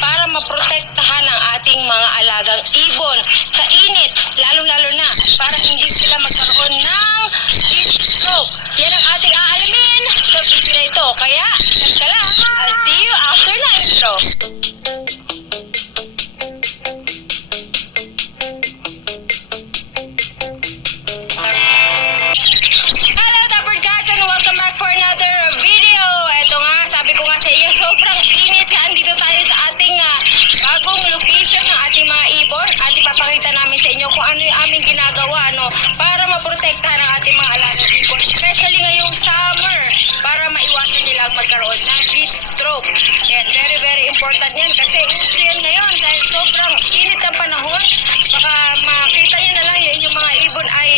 para maprotektahan ang ating mga alagang ibon sa init, lalong-lalo na para hindi sila magkaroon ng heat stroke. Yan ang ating aalamin sa video na ito. Kaya, ka lang. I'll see you after na intro. Hello, Dapper Cats, and welcome back for another video. Ito nga, sabi ko nga sa inyo, sobrang init. Andito tayo sa ating bagong location ng ating mga ibon at ipapakita namin sa inyo kung ano yung aming ginagawa para maprotektahan ang ating mga alagang ibon, especially ngayong summer, para maiwasan nilang magkaroon ng heat stroke. Yan, very very important yan kasi uso yan ngayon dahil sobrang init ang panahon. Baka makita nyo na lang yun, yung mga ibon ay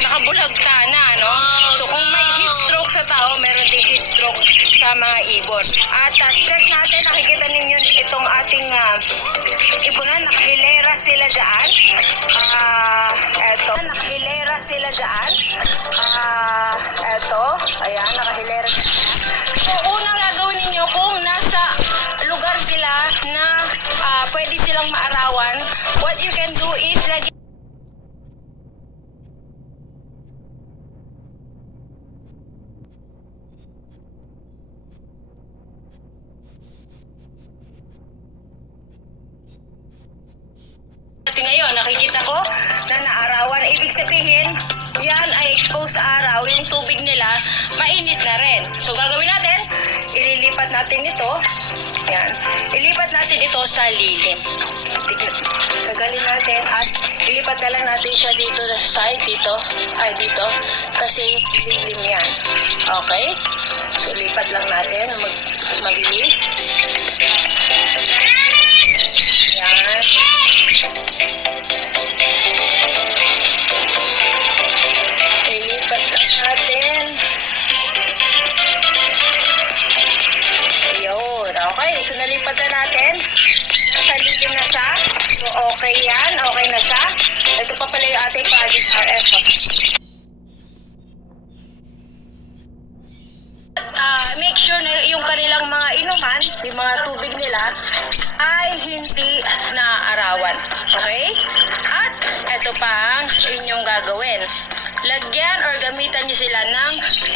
nakabulagta na, no? So kung may heat stroke sa tao, meron din heat stroke sa mga ibon. At check natin, nakikita ninyo itong ating ibonan, nakahilera sila dyan. Eto, nakahilera sila dyan. Eto, ayan, nakahilera. So unang gagawin ninyo kung nasa lugar sila na pwede silang maarawan, what you can do is lagi ngayon, nakikita ko na naarawan. Ibig sabihin, yan ay exposed sa araw. Yung tubig nila, mainit na rin. So, gagawin natin, ililipat natin ito. Yan. Ilipat natin ito sa lilim. Tagalin natin at ilipat na lang natin siya dito sa side, dito. Ay, dito. Kasi lilim yan. Okay? So, lipat lang natin. Mag-release. Yan. Ilipat lang natin. Yun. Okay. So, nalipat na natin. Nasa lilim na siya. So, okay yan. Okay na siya. Ito pa pala yung ating Project RF. Make sure na yung kanilang mga inuman, yung mga tubig nila, ay hindi naaarawan. Okay? At ito pa ang inyong gagawin. Lagyan or gamitan nyo sila ng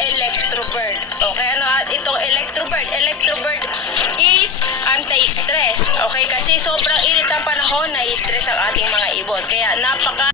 Electrobird. Okay? Ano itong Electrobird? Electrobird is anti-stress. Okay? Kasi sobrang init ang panahon, na-stress ang ating mga ibon. Kaya napaka